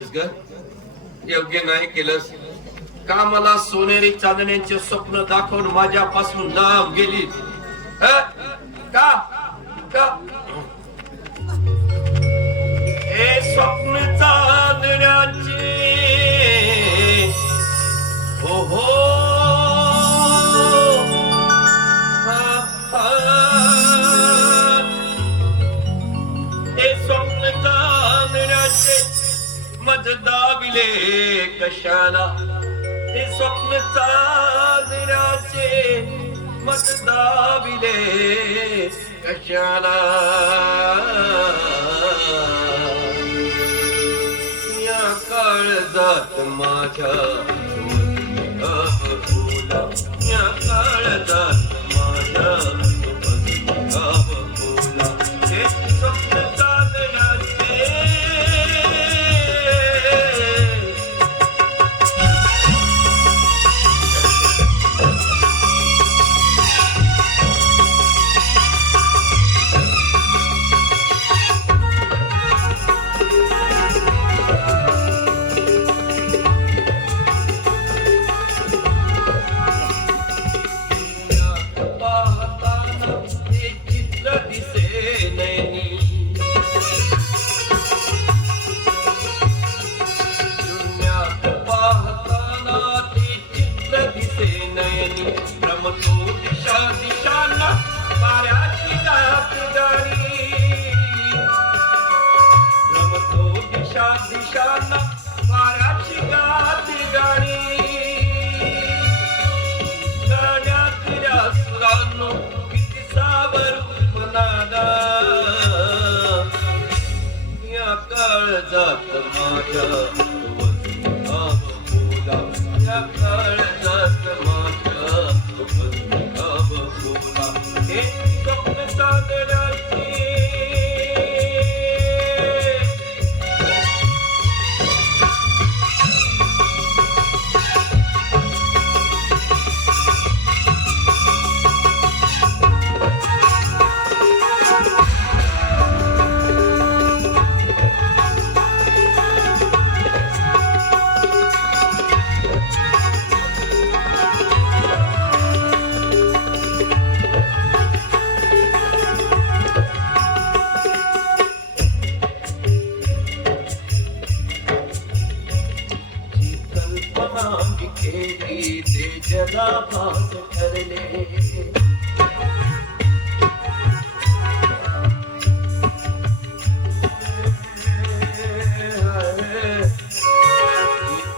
योग्य नाही केलंस. का मला सोनेरी चांदण्याचे स्वप्न दाखवून माझ्यापासून लांब गेली का? का? दाविले कशाला? हे स्वप्न चांदण्याचे मत दाविले कशाला? या काळजात माझ्या फुला या काळजात दिसे नयनी रमतो दिशा दिशांना वाऱ्याची गात गाणी रमतो दिशा दिशांना वाऱ्याची गात गाणी गाण्यातल्या सुरांनो किती सावर मनाला या काळजात माझ्या बोला या काळजात कल्पना मी केली ते जगा भास ठरले जी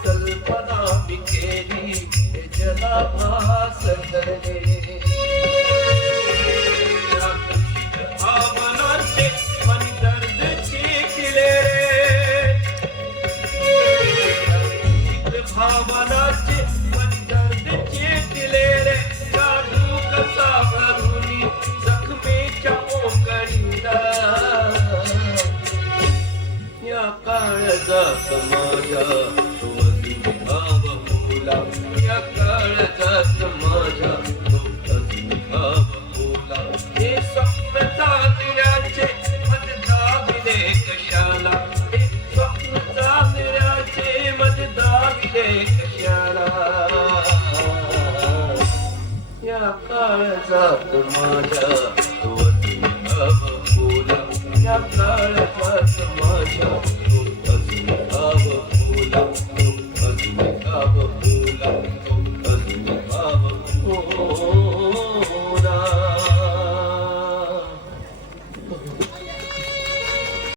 कल्पना मी केली ते जगा भास माझ्या तो अजून भाव मुला. या काळजात या काळजात माझ्या तो अजून भाव बोला या माझ्या